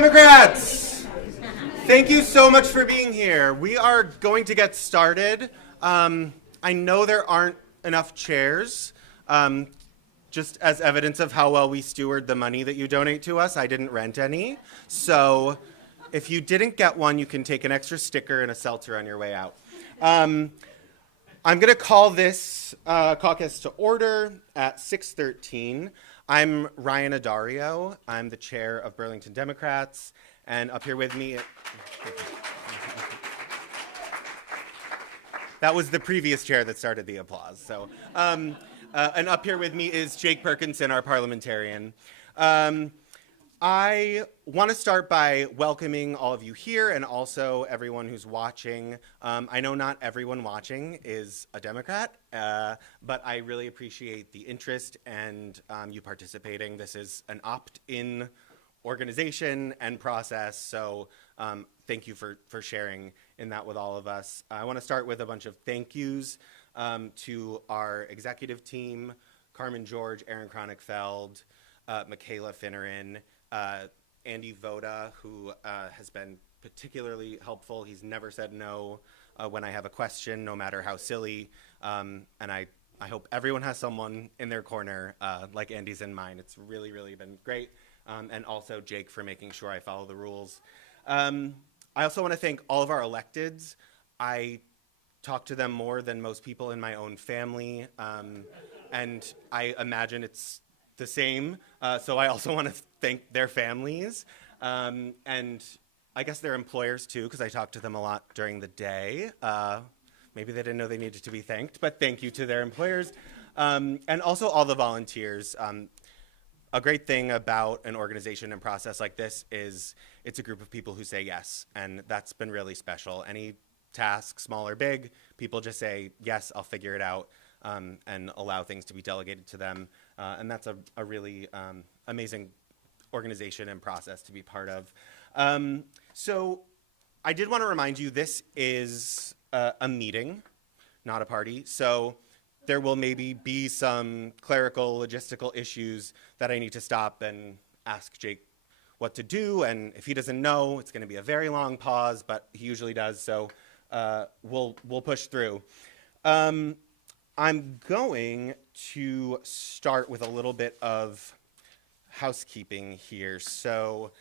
Democrats! Thank you so much for being here. We are going to get started. I know there aren't enough chairs. Just as evidence of how well we steward the money that you donate to us, I didn't rent any. So if you didn't get one, you can take an extra sticker and a seltzer on your way out. I'm going to call this caucus to order at 6:13. I'm Ryan Addario. I'm the chair of Burlington Democrats, and up here with me... That was the previous chair that started the applause. So, and up here with me is Jake Perkinson, our parliamentarian. I want to start by welcoming all of you here and also everyone who's watching. I know not everyone watching is a Democrat, but I really appreciate the interest and you participating. This is an opt-in organization and process, so thank you for sharing in that with all of us. I want to start with a bunch of thank yous to our executive team, Carmen George, Aaron Kronigfeld, Michaela Finneran, Andy Voda, who has been particularly helpful. He's never said no when I have a question, no matter how silly. And I hope everyone has someone in their corner like Andy's in mine. It's really, really been great. And also Jake for making sure I follow the rules. I also want to thank all of our electeds. I talk to them more than most people in my own family. And I imagine it's the same. So I also want to thank their families. And I guess their employers too, because I talk to them a lot during the day. Maybe they didn't know they needed to be thanked, but thank you to their employers. And also all the volunteers. A great thing about an organization and process like this is it's a group of people who say yes, and that's been really special. Any task, small or big, people just say, yes, I'll figure it out, and allow things to be delegated to them. And that's a really amazing organization and process to be part of. So I did want to remind you, this is a meeting, not a party. So there will maybe be some clerical, logistical issues that I need to stop and ask Jake what to do. And if he doesn't know, it's going to be a very long pause, but he usually does. So we'll push through. I'm going to start with a little bit of housekeeping here. So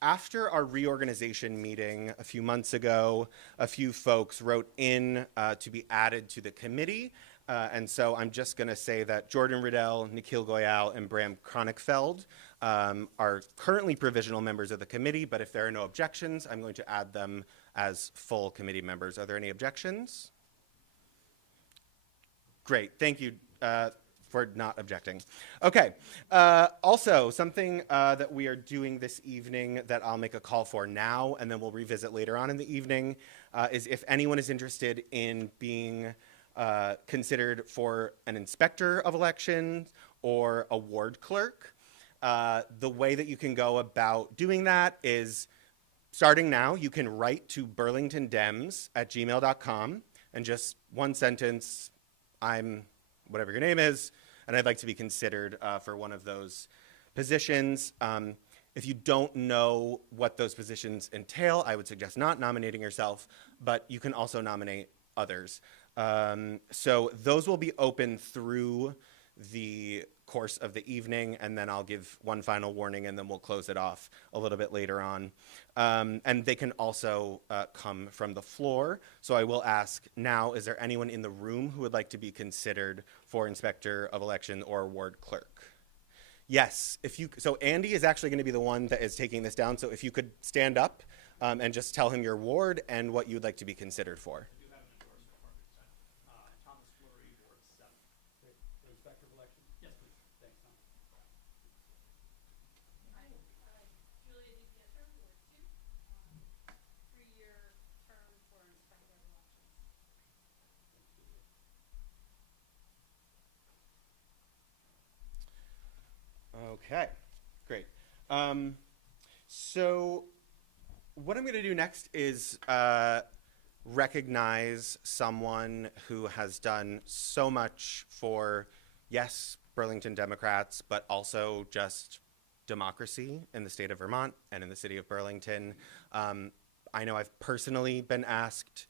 after our reorganization meeting a few months ago, a few folks wrote in to be added to the committee. And so I'm just going to say that Jordan Riddell, Nikhil Goyal, and Bram Kronigfeld are currently provisional members of the committee, but if there are no objections, I'm going to add them as full committee members. Are there any objections? Great, thank you for not objecting. Okay, also something that we are doing this evening that I'll make a call for now and then we'll revisit later on in the evening is if anyone is interested in being considered for an inspector of elections or a ward clerk. The way that you can go about doing that is starting now, you can write to burlingtondems@gmail.com and just one sentence, I'm whatever your name is, and I'd like to be considered for one of those positions. If you don't know what those positions entail, I would suggest not nominating yourself, but you can also nominate others. So those will be open through the course of the evening, and then I'll give one final warning, and then we'll close it off a little bit later on. And they can also come from the floor. So I will ask now, is there anyone in the room who would like to be considered for Inspector of Election or Ward Clerk? Yes, so Andy is actually going to be the one that is taking this down. So if you could stand up and just tell him your ward and what you'd like to be considered for. Okay, great. So what I'm going to do next is recognize someone who has done so much for, yes, Burlington Democrats, but also just democracy in the state of Vermont and in the city of Burlington. I know I've personally been asked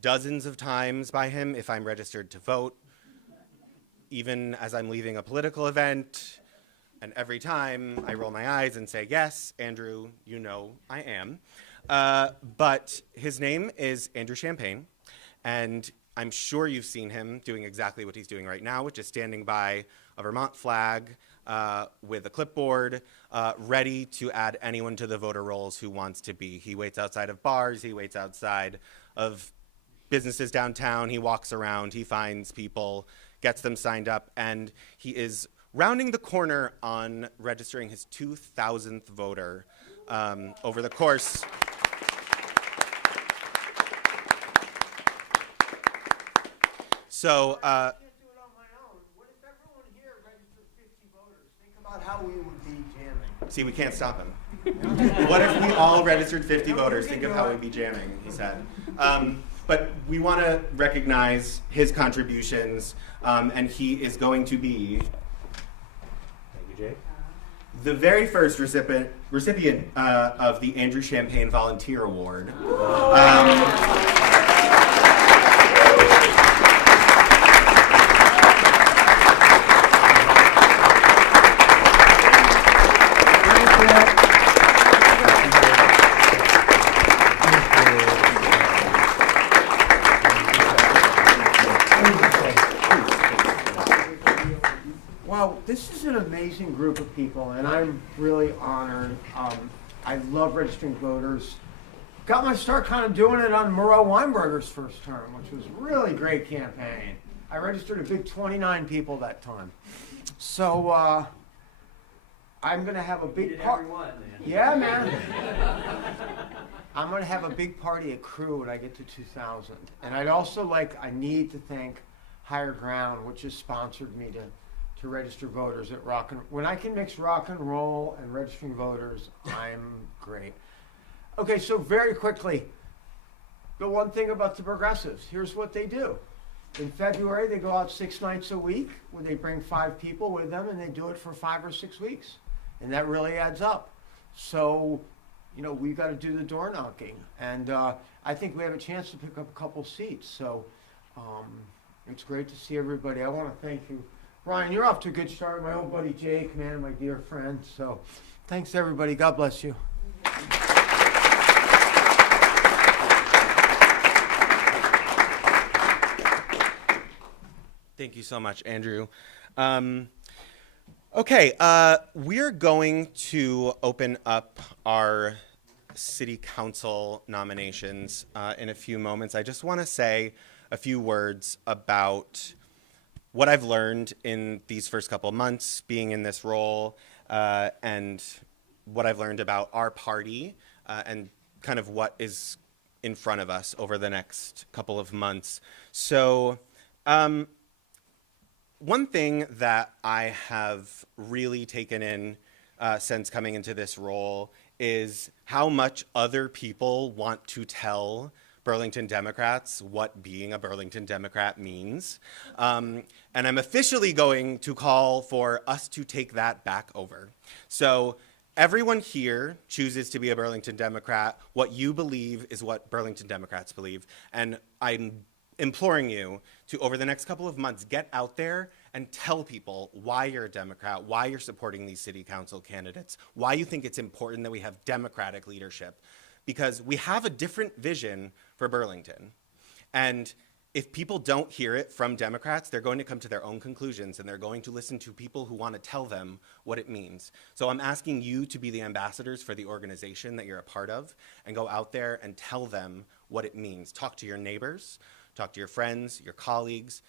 dozens of times by him if I'm registered to vote, even as I'm leaving a political event. And every time I roll my eyes and say, yes, Andrew, you know I am. But his name is Andrew Champagne, and I'm sure you've seen him doing exactly what he's doing right now, which is standing by a Vermont flag with a clipboard, ready to add anyone to the voter rolls who wants to be. He waits outside of bars, he waits outside of businesses downtown, he walks around, he finds people, gets them signed up, and he is rounding the corner on registering his 2,000th voter over the course. So, I can't do it on my own. What if everyone here registered 50 voters? Think about how we would be jamming. See, we can't stop him. What if we all registered 50 voters? Think of how we'd be jamming, he said. But we want to recognize his contributions, and he is going to be, thank you, Jake, the very first recipient of the Andrew Champagne Volunteer Award. This is an amazing group of people, and I'm really honored. I love registering voters. Got my start kind of doing it on Moreau Weinberger's first term, which was a really great campaign. I registered a big 29 people that time. So I'm going to have a big party. Yeah, man. I'm going to have a big party at Crew when I get to 2000. And I'd also I need to thank Higher Ground, which has sponsored me to register voters at when I can mix rock and roll and registering voters, I'm great. Okay, so very quickly, the one thing about the progressives, here's what they do. In February, they go out 6 nights a week where they bring 5 people with them and they do it for 5 or 6 weeks. And that really adds up. So, you know, we've got to do the door knocking. And I think we have a chance to pick up a couple seats. So it's great to see everybody. I want to thank you. Ryan, you're off to a good start. My old buddy Jake, man, my dear friend. So thanks, everybody. God bless you. Thank you so much, Andrew. Okay, we're going to open up our city council nominations in a few moments. I just want to say a few words about what I've learned in these first couple of months being in this role, and what I've learned about our party and kind of what is in front of us over the next couple of months. So one thing that I have really taken in since coming into this role is how much other people want to tell Burlington Democrats what being a Burlington Democrat means. And I'm officially going to call for us to take that back over. So everyone here chooses to be a Burlington Democrat. What you believe is what Burlington Democrats believe. And I'm imploring you to, over the next couple of months, get out there and tell people why you're a Democrat, why you're supporting these city council candidates, why you think it's important that we have Democratic leadership. Because we have a different vision for Burlington. And if people don't hear it from Democrats, they're going to come to their own conclusions, and they're going to listen to people who want to tell them what it means. So I'm asking you to be the ambassadors for the organization that you're a part of, and go out there and tell them what it means. Talk to your neighbors, talk to your friends, your colleagues,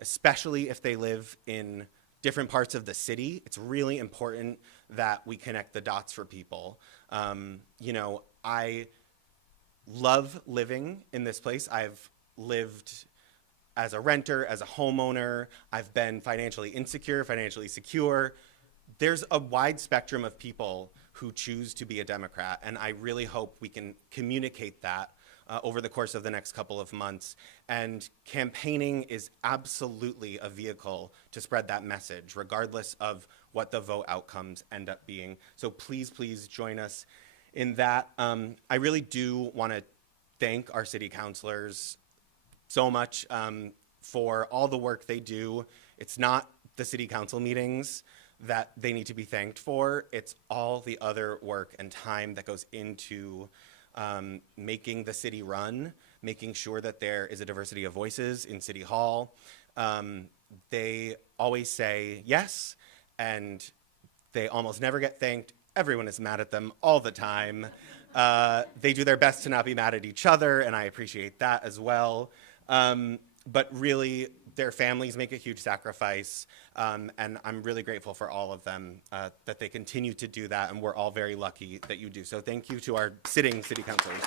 especially if they live in different parts of the city. It's really important that we connect the dots for people. You know, I love living in this place. I've lived as a renter, as a homeowner. I've been financially insecure, financially secure. There's a wide spectrum of people who choose to be a Democrat, and I really hope we can communicate that over the course of the next couple of months. And campaigning is absolutely a vehicle to spread that message, regardless of what the vote outcomes end up being. So please, please join us in that. I really do want to thank our city councilors so much for all the work they do. It's not the city council meetings that they need to be thanked for. It's all the other work and time that goes into making the city run, making sure that there is a diversity of voices in City Hall. They always say yes, and they almost never get thanked. Everyone is mad at them all the time. They do their best to not be mad at each other, and I appreciate that as well. But really, their families make a huge sacrifice, and I'm really grateful for all of them, that they continue to do that, and we're all very lucky that you do. So thank you to our sitting city councilors.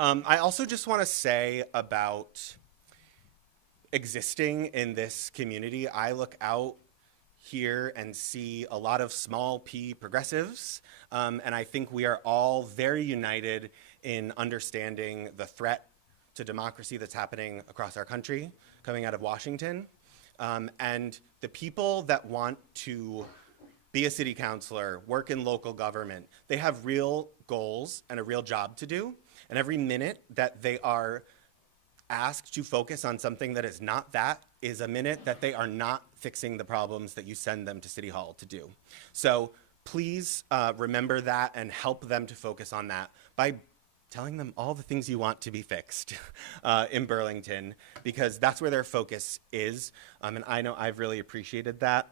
I also just want to say about existing in this community. I look out here and see a lot of small p progressives, and I think we are all very united in understanding the threat to democracy that's happening across our country, coming out of Washington. And the people that want to be a city councilor, work in local government, they have real goals and a real job to do. And every minute that they are asked to focus on something that is not that is a minute that they are not fixing the problems that you send them to City Hall to do. So please remember that and help them to focus on that by telling them all the things you want to be fixed in Burlington, because that's where their focus is. And I know I've really appreciated that.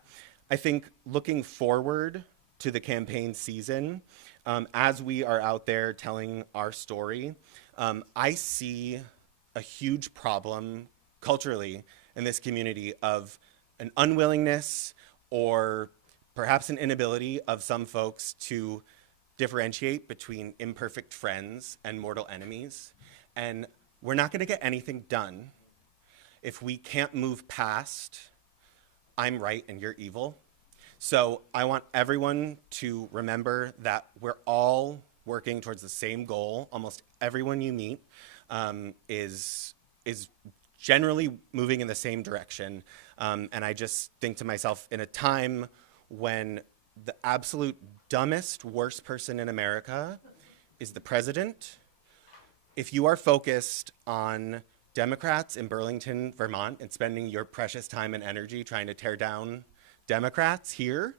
I think looking forward to the campaign season, as we are out there telling our story, I see a huge problem culturally in this community of an unwillingness or perhaps an inability of some folks to differentiate between imperfect friends and mortal enemies. And we're not going to get anything done if we can't move past I'm right and you're evil. So I want everyone to remember that we're all working towards the same goal. Almost everyone you meet is generally moving in the same direction. And I just think to myself, in a time when the absolute dumbest, worst person in America is the president, if you are focused on Democrats in Burlington, Vermont, and spending your precious time and energy trying to tear down Democrats here,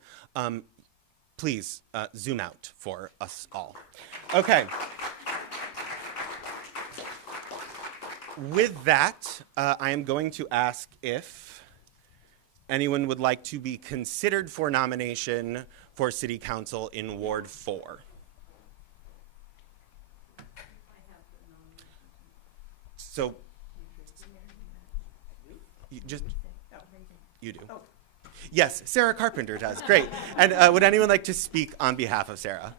please zoom out for us all. Okay. With that, I am going to ask if anyone would like to be considered for nomination for City Council in Ward 4. So, you do. Yes, Sarah Carpenter does. Great. And would anyone like to speak on behalf of Sarah?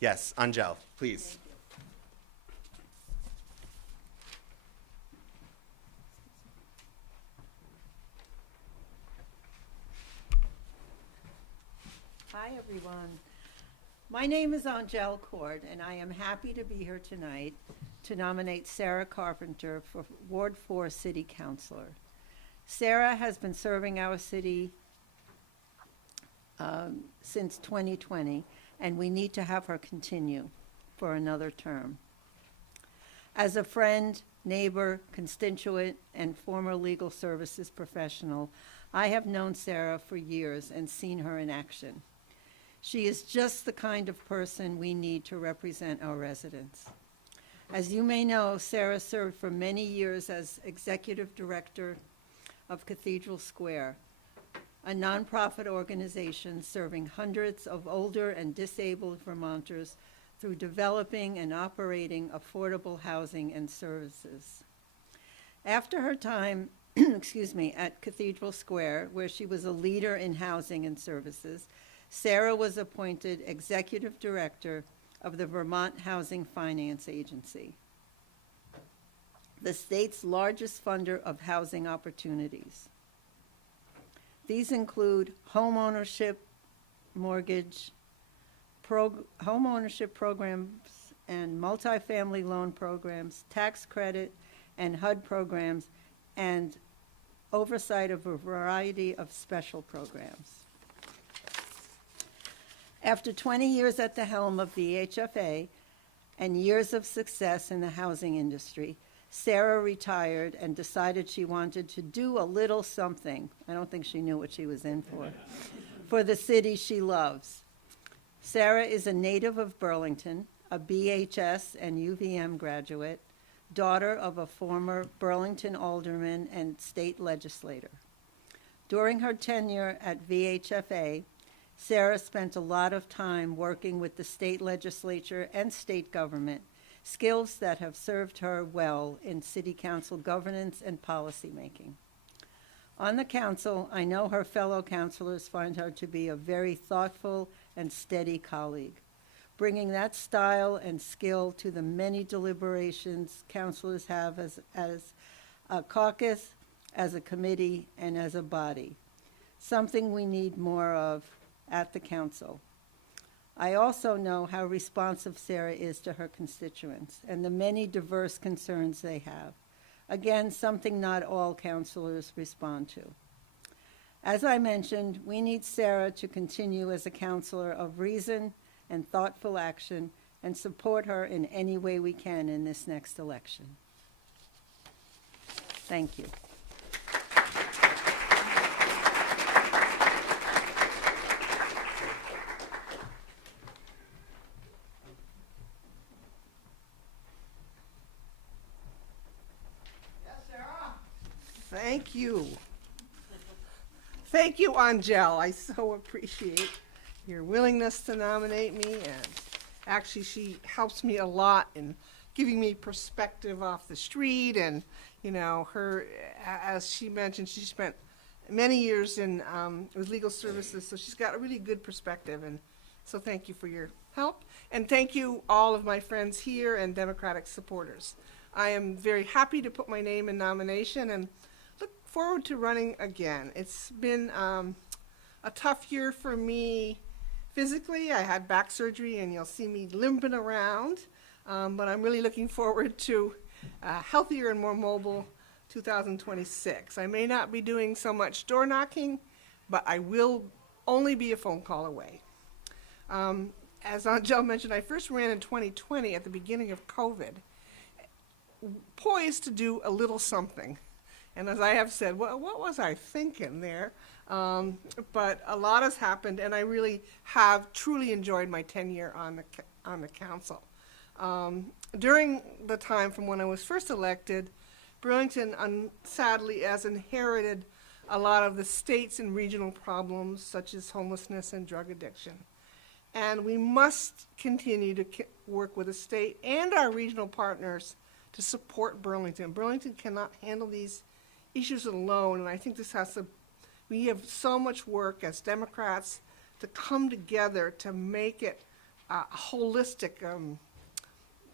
Yes, Angel, please. Hi, everyone. My name is Angel Cord, and I am happy to be here tonight to nominate Sarah Carpenter for Ward 4 City Councilor. Sarah has been serving our city since 2020, and we need to have her continue for another term. As a friend, neighbor, constituent, and former legal services professional, I have known Sarah for years and seen her in action. She is just the kind of person we need to represent our residents. As you may know, Sarah served for many years as executive director of Cathedral Square, a nonprofit organization serving hundreds of older and disabled Vermonters through developing and operating affordable housing and services. After her time at Cathedral Square, where she was a leader in housing and services, Sarah was appointed executive director of the Vermont Housing Finance Agency, the state's largest funder of housing opportunities. These include home ownership, mortgage, home ownership programs and multifamily loan programs, tax credit and HUD programs, and oversight of a variety of special programs. After 20 years at the helm of VHFA and years of success in the housing industry, Sarah retired and decided she wanted to do a little something. I don't think she knew what she was in for the city she loves. Sarah is a native of Burlington, a BHS and UVM graduate, daughter of a former Burlington alderman and state legislator. During her tenure at VHFA, Sarah spent a lot of time working with the state legislature and state government, skills that have served her well in city council governance and policymaking. On the council, I know her fellow councilors find her to be a very thoughtful and steady colleague, bringing that style and skill to the many deliberations councilors have as a caucus, as a committee, and as a body, something we need more of at the council. I also know how responsive Sarah is to her constituents and the many diverse concerns they have. Again, something not all councilors respond to. As I mentioned, we need Sarah to continue as a councilor of reason and thoughtful action and support her in any way we can in this next election. Thank you. Thank you. Thank you, Angel. I so appreciate your willingness to nominate me, and actually she helps me a lot in giving me perspective off the street, and her, as she mentioned, she spent many years in with legal services, so she's got a really good perspective, and so thank you for your help, and thank you all of my friends here and Democratic supporters. I am very happy to put my name in nomination and look forward to running again. It's been a tough year for me physically. I had back surgery and you'll see me limping around, but I'm really looking forward to a healthier and more mobile 2026. I may not be doing so much door knocking, but I will only be a phone call away. As Angel mentioned, I first ran in 2020 at the beginning of COVID, poised to do a little something. And as I have said, well, what was I thinking there? But a lot has happened, and I really have truly enjoyed my tenure on the council. During the time from when I was first elected, Burlington sadly has inherited a lot of the state's and regional problems, such as homelessness and drug addiction. And we must continue to work with the state and our regional partners to support Burlington. Burlington cannot handle these issues alone, and I think we have so much work as Democrats to come together to make it a holistic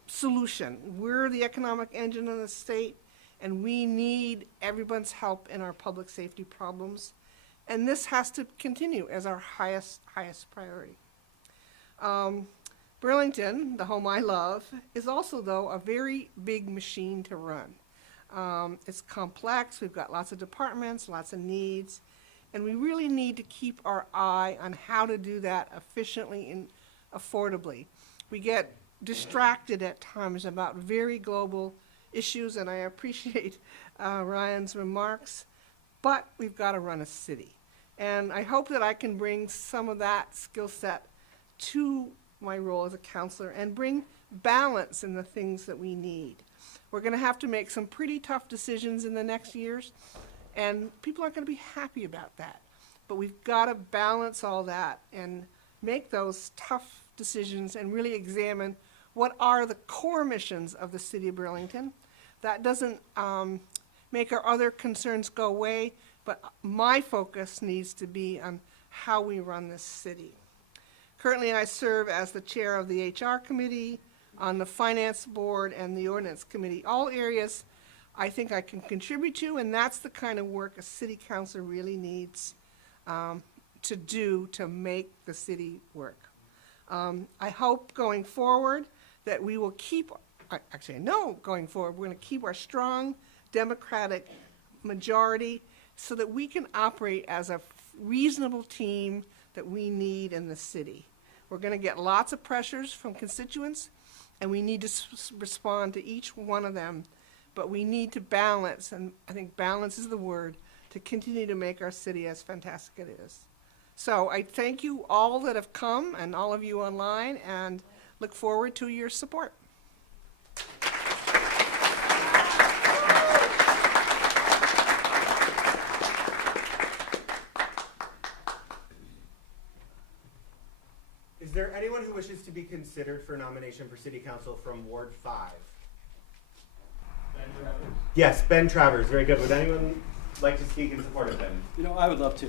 solution. We're the economic engine of the state, and we need everyone's help in our public safety problems, and this has to continue as our highest priority. Burlington, the home I love, is also, though, a very big machine to run. It's complex. We've got lots of departments, lots of needs, and we really need to keep our eye on how to do that efficiently and affordably. We get distracted at times about very global issues, and I appreciate Ryan's remarks, but we've got to run a city. And I hope that I can bring some of that skill set to my role as a counselor and bring balance in the things that we need. We're going to have to make some pretty tough decisions in the next years, and people aren't going to be happy about that. But we've got to balance all that and make those tough decisions and really examine what are the core missions of the city of Burlington. That doesn't make our other concerns go away, but my focus needs to be on how we run this city. Currently, I serve as the chair of the HR committee, on the finance board, and the ordinance committee, all areas I think I can contribute to, and that's the kind of work a city council really needs to do to make the city work. I hope going forward that we will keep, actually I know going forward, we're going to keep our strong Democratic majority so that we can operate as a reasonable team that we need in the city. We're going to get lots of pressures from constituents, and we need to respond to each one of them. But we need to balance, and I think balance is the word, to continue to make our city as fantastic as it is. So I thank you all that have come and all of you online, and look forward to your support. Is there anyone who wishes to be considered for nomination for City Council from Ward 5? Ben Travers. Yes, Ben Travers. Very good. Would anyone like to speak in support of him? You know, I would love to.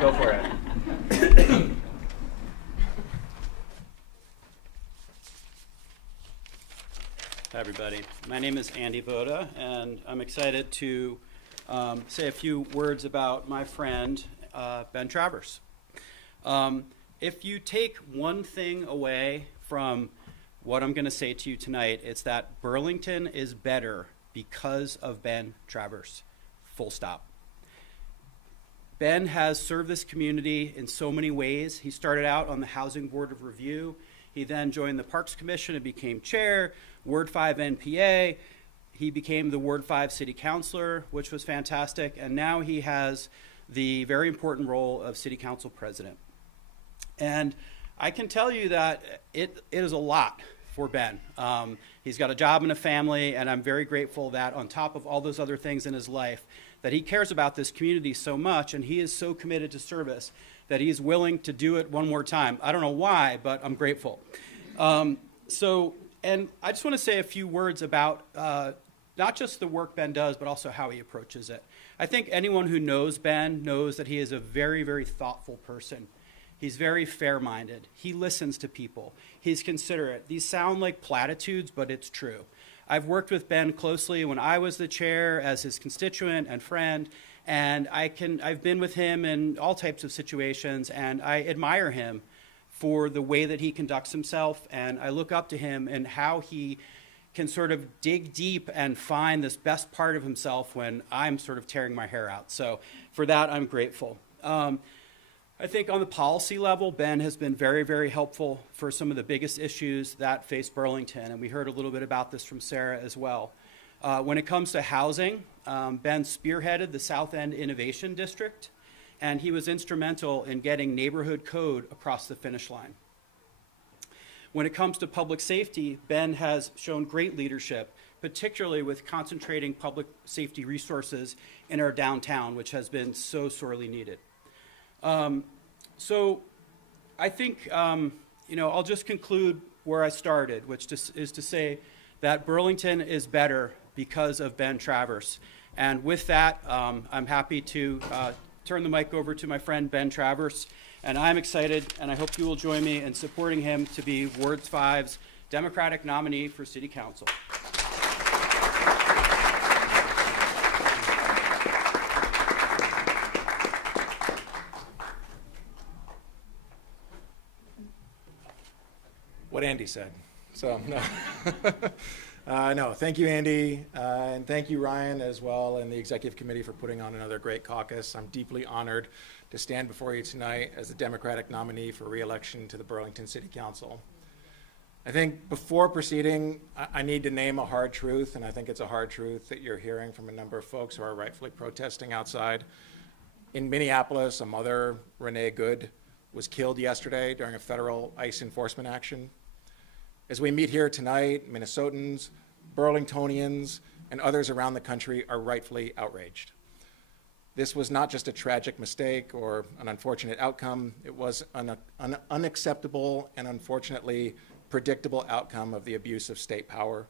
Go for it. Hi, everybody. My name is Andy Voda, and I'm excited to say a few words about my friend, Ben Travers. If you take one thing away from what I'm going to say to you tonight, it's that Burlington is better because of Ben Travers. Full stop. Ben has served this community in so many ways. He started out on the Housing Board of Review. He then joined the Parks Commission and became chair, Ward 5 NPA. He became the Ward 5 City Councilor, which was fantastic. And now he has the very important role of City Council President. And I can tell you that it is a lot for Ben. He's got a job and a family, and I'm very grateful that on top of all those other things in his life, that he cares about this community so much, and he is so committed to service that he's willing to do it one more time. I don't know why, but I'm grateful. And I just want to say a few words about not just the work Ben does, but also how he approaches it. I think anyone who knows Ben knows that he is a very, very thoughtful person. He's very fair-minded. He listens to people. He's considerate. These sound like platitudes, but it's true. I've worked with Ben closely when I was the chair as his constituent and friend, and I've been with him in all types of situations, and I admire him for the way that he conducts himself, and I look up to him and how he can sort of dig deep and find this best part of himself when I'm sort of tearing my hair out. So for that, I'm grateful. I think on the policy level, Ben has been very, very helpful for some of the biggest issues that face Burlington, and we heard a little bit about this from Sarah as well. When it comes to housing, Ben spearheaded the South End Innovation District, and he was instrumental in getting neighborhood code across the finish line. When it comes to public safety, Ben has shown great leadership, particularly with concentrating public safety resources in our downtown, which has been so sorely needed. So I think, I'll just conclude where I started, which is to say that Burlington is better because of Ben Travers. And with that, I'm happy to turn the mic over to my friend Ben Travers. And I'm excited, and I hope you will join me in supporting him to be Ward 5's Democratic nominee for City Council. What Andy said. So, no. No, thank you, Andy, and thank you, Ryan, as well, and the Executive Committee for putting on another great caucus. I'm deeply honored to stand before you tonight as the Democratic nominee for re-election to the Burlington City Council. I think before proceeding, I need to name a hard truth, and I think it's a hard truth that you're hearing from a number of folks who are rightfully protesting outside. In Minneapolis, a mother, Renee Good, was killed yesterday during a federal ICE enforcement action. As we meet here tonight, Minnesotans, Burlingtonians, and others around the country are rightfully outraged. This was not just a tragic mistake or an unfortunate outcome. It was an unacceptable and unfortunately predictable outcome of the abuse of state power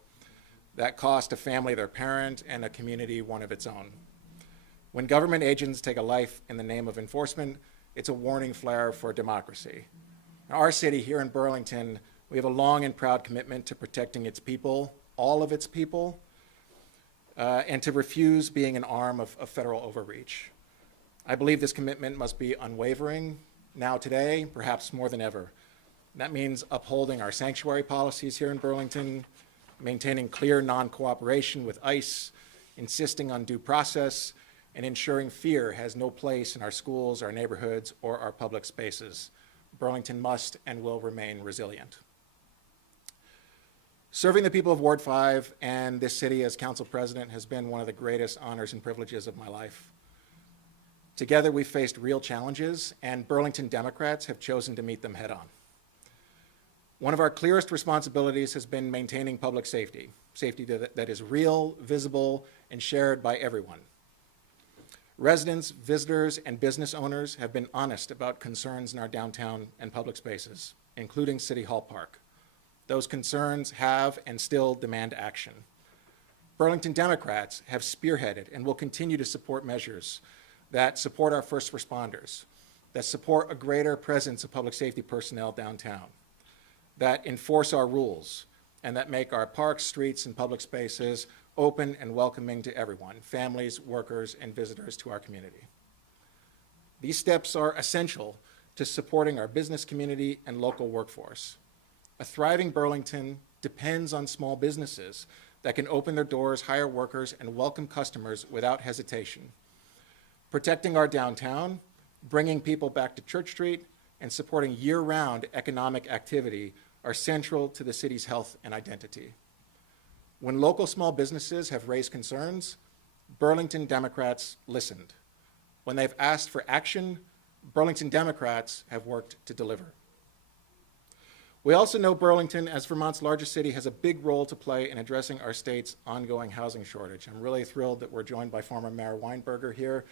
that cost a family their parent and a community one of its own. When government agents take a life in the name of enforcement, it's a warning flare for democracy. In our city here in Burlington, we have a long and proud commitment to protecting its people, all of its people, and to refuse being an arm of federal overreach. I believe this commitment must be unwavering, now today, perhaps more than ever. That means upholding our sanctuary policies here in Burlington, maintaining clear non-cooperation with ICE, insisting on due process, and ensuring fear has no place in our schools, our neighborhoods, or our public spaces. Burlington must and will remain resilient. Serving the people of Ward 5 and this city as council president has been one of the greatest honors and privileges of my life. Together, we've faced real challenges, and Burlington Democrats have chosen to meet them head on. One of our clearest responsibilities has been maintaining public safety, safety that is real, visible, and shared by everyone. Residents, visitors, and business owners have been honest about concerns in our downtown and public spaces, including City Hall Park. Those concerns have and still demand action. Burlington Democrats have spearheaded and will continue to support measures that support our first responders, that support a greater presence of public safety personnel downtown, that enforce our rules, and that make our parks, streets, and public spaces open and welcoming to everyone, families, workers, and visitors to our community. These steps are essential to supporting our business community and local workforce. A thriving Burlington depends on small businesses that can open their doors, hire workers, and welcome customers without hesitation. Protecting our downtown, bringing people back to Church Street, and supporting year-round economic activity are central to the city's health and identity. When local small businesses have raised concerns, Burlington Democrats listened. When they've asked for action, Burlington Democrats have worked to deliver. We also know Burlington, as Vermont's largest city, has a big role to play in addressing our state's ongoing housing shortage. I'm really thrilled that we're joined by former Mayor Weinberger here.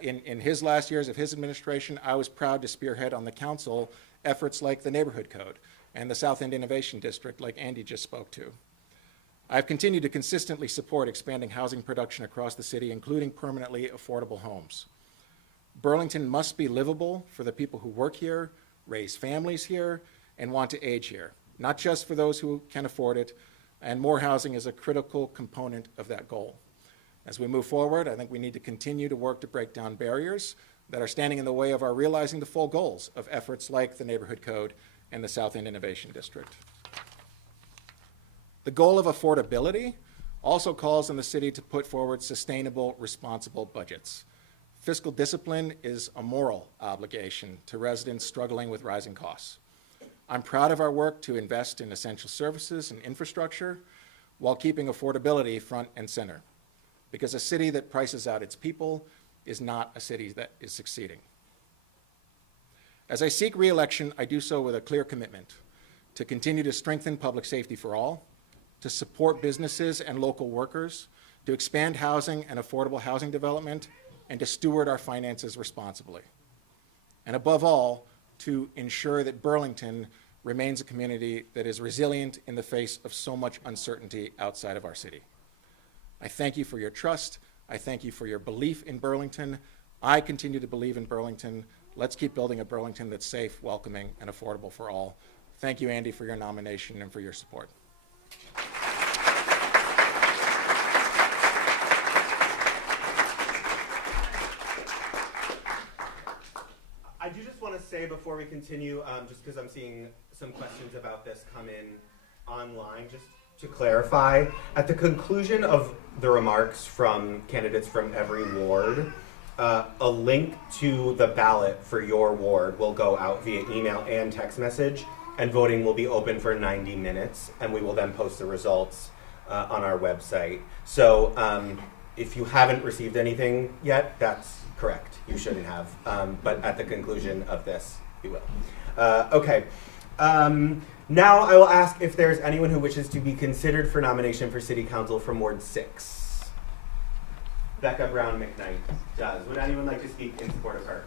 In his last years of his administration, I was proud to spearhead on the council efforts like the Neighborhood Code and the South End Innovation District, like Andy just spoke to. I've continued to consistently support expanding housing production across the city, including permanently affordable homes. Burlington must be livable for the people who work here, raise families here, and want to age here, not just for those who can afford it, and more housing is a critical component of that goal. As we move forward, I think we need to continue to work to break down barriers that are standing in the way of our realizing the full goals of efforts like the Neighborhood Code and the South End Innovation District. The goal of affordability also calls on the city to put forward sustainable, responsible budgets. Fiscal discipline is a moral obligation to residents struggling with rising costs. I'm proud of our work to invest in essential services and infrastructure while keeping affordability front and center, because a city that prices out its people is not a city that is succeeding. As I seek re-election, I do so with a clear commitment to continue to strengthen public safety for all, to support businesses and local workers, to expand housing and affordable housing development, and to steward our finances responsibly. And above all, to ensure that Burlington remains a community that is resilient in the face of so much uncertainty outside of our city. I thank you for your trust. I thank you for your belief in Burlington. I continue to believe in Burlington. Let's keep building a Burlington that's safe, welcoming, and affordable for all. Thank you, Andy, for your nomination and for your support. I do just want to say before we continue, just because I'm seeing some questions about this come in online, just to clarify, at the conclusion of the remarks from candidates from every ward, a link to the ballot for your ward will go out via email and text message, and voting will be open for 90 minutes, and we will then post the results on our website. So if you haven't received anything yet, that's correct. You shouldn't have, but at the conclusion of this, you will. Okay. Now I will ask if there's anyone who wishes to be considered for nomination for City Council from Ward 6. Becca Brown McKnight does. Would anyone like to speak in support of her?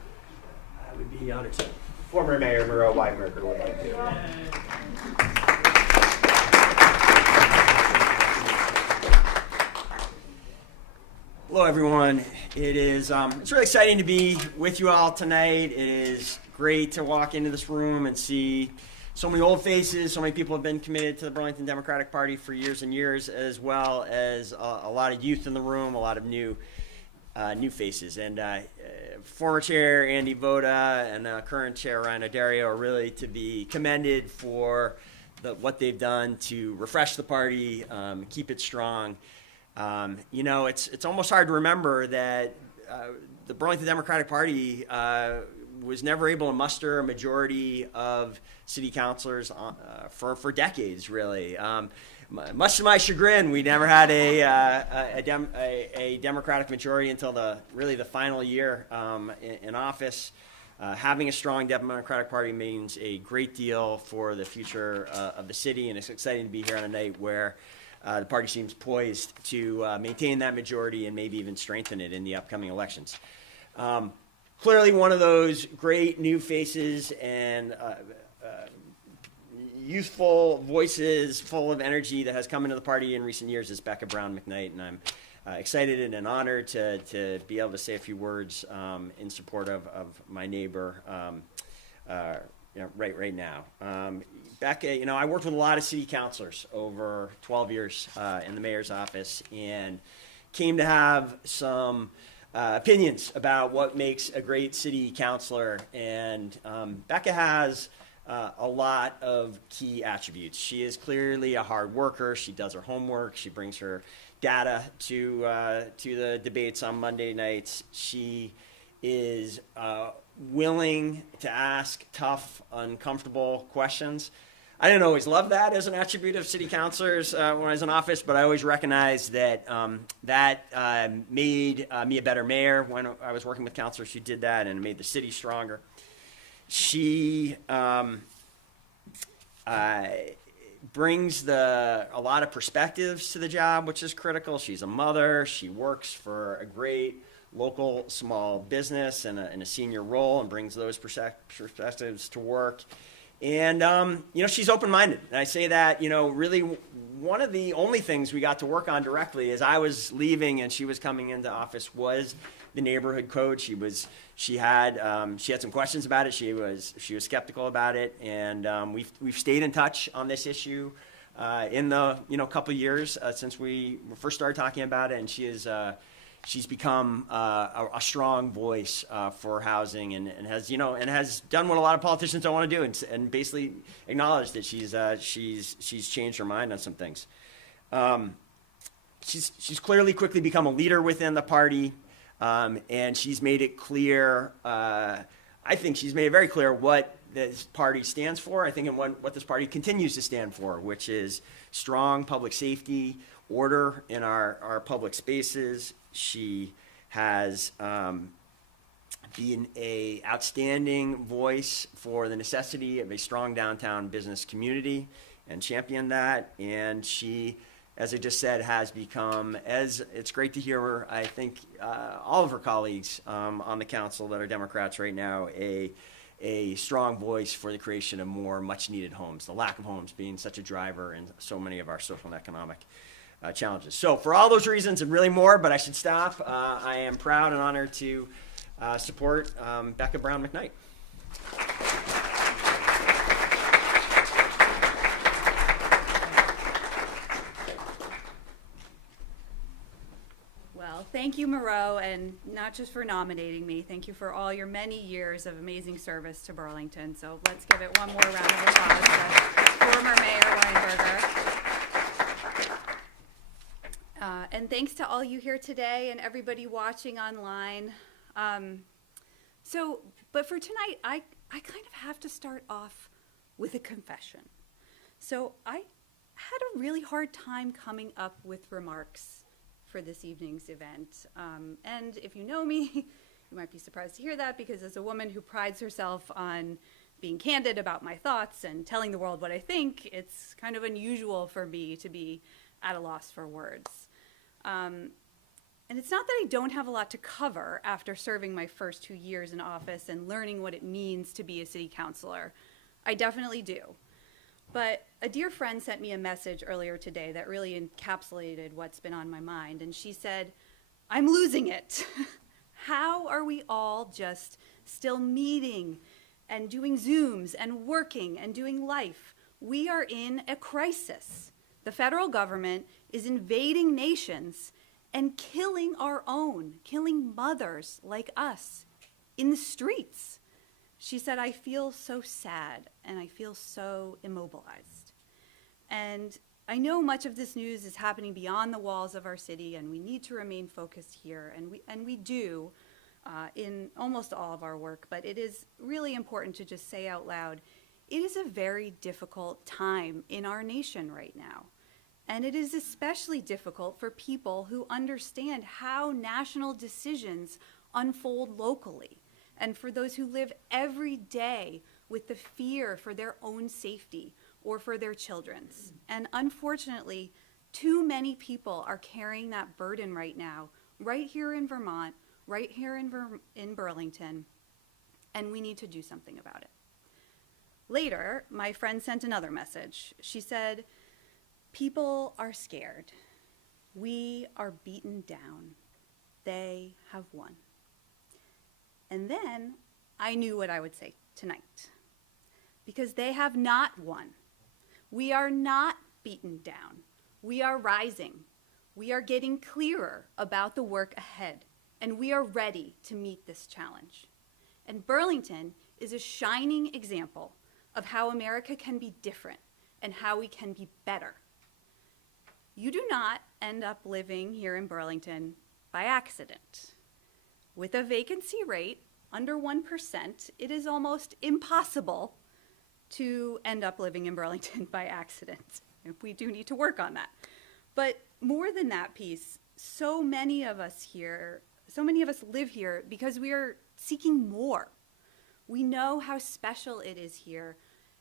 I would be honored to. Former Mayor Murrow Weinberger would like to. Hello, everyone. It is it's really exciting to be with you all tonight. It is great to walk into this room and see so many old faces. So many people have been committed to the Burlington Democratic Party for years and years, as well as a lot of youth in the room, a lot of new faces. And former chair Andy Voda and current chair Ryan Addario are really to be commended for what they've done to refresh the party, keep it strong. It's almost hard to remember that the Burlington Democratic Party was never able to muster a majority of city councilors for decades, really. Much to my chagrin, we never had a Democratic majority until the final year in office. Having a strong Democratic Party means a great deal for the future of the city, and it's exciting to be here on a night where the party seems poised to maintain that majority and maybe even strengthen it in the upcoming elections. Clearly one of those great new faces and youthful voices full of energy that has come into the party in recent years is Becca McKnight, and I'm excited and honored to be able to say a few words in support of my neighbor right now. Becca, I worked with a lot of city councilors over 12 years in the mayor's office and came to have some opinions about what makes a great city councilor. And Becca has a lot of key attributes. She is clearly a hard worker. She does her homework. She brings her data to the debates on Monday nights. She is willing to ask tough, uncomfortable questions. I didn't always love that as an attribute of city councilors when I was in office, but I always recognized that that made me a better mayor when I was working with councilors who did that, and it made the city stronger. She brings a lot of perspectives to the job, which is critical. She's a mother. She works for a great local small business in a senior role and brings those perspectives to work. And, she's open-minded. And I say that, really one of the only things we got to work on directly as I was leaving and she was coming into office was the neighborhood code. She had some questions about it. She was skeptical about it. And we've stayed in touch on this issue in the, couple years since we first started talking about it. And she's become a strong voice for housing and has done what a lot of politicians don't want to do and basically acknowledged that she's changed her mind on some things. She's clearly quickly become a leader within the party, and she's made it clear. I think she's made it very clear what this party stands for. I think and what this party continues to stand for, which is strong public safety, order in our public spaces. She has been an outstanding voice for the necessity of a strong downtown business community and championed that. And she, as I just said, has become, as it's great to hear her, I think all of her colleagues on the council that are Democrats right now, a strong voice for the creation of more much-needed homes, the lack of homes being such a driver in so many of our social and economic challenges. So for all those reasons and really more, but I should stop, I am proud and honored to support Becca McKnight. Well, thank you, Moreau, and not just for nominating me. Thank you for all your many years of amazing service to Burlington. So let's give it one more round of applause to former Mayor Weinberger. And thanks to all you here today and everybody watching online. But for tonight, I kind of have to start off with a confession. So I had a really hard time coming up with remarks for this evening's event. And if you know me, you might be surprised to hear that, because as a woman who prides herself on being candid about my thoughts and telling the world what I think, it's kind of unusual for me to be at a loss for words. And it's not that I don't have a lot to cover after serving my first 2 years in office and learning what it means to be a city councilor. I definitely do. But a dear friend sent me a message earlier today that really encapsulated what's been on my mind. And she said, "I'm losing it." How are we all just still meeting and doing Zooms and working and doing life? We are in a crisis. The federal government is invading nations and killing our own, killing mothers like us in the streets. She said, I feel so sad and I feel so immobilized. And I know much of this news is happening beyond the walls of our city, and we need to remain focused here, and we do in almost all of our work, but it is really important to just say out loud, it is a very difficult time in our nation right now. And it is especially difficult for people who understand how national decisions unfold locally, and for those who live every day with the fear for their own safety or for their children's. And unfortunately, too many people are carrying that burden right now, right here in Vermont, right here in Burlington, and we need to do something about it. Later, my friend sent another message. She said, people are scared. We are beaten down. They have won. And then I knew what I would say tonight, because they have not won. We are not beaten down. We are rising. We are getting clearer about the work ahead, and we are ready to meet this challenge. And Burlington is a shining example of how America can be different and how we can be better. You do not end up living here in Burlington by accident. With a vacancy rate under 1%, it is almost impossible to end up living in Burlington by accident. We do need to work on that. But more than that piece, so many of us live here because we are seeking more. We know how special it is here,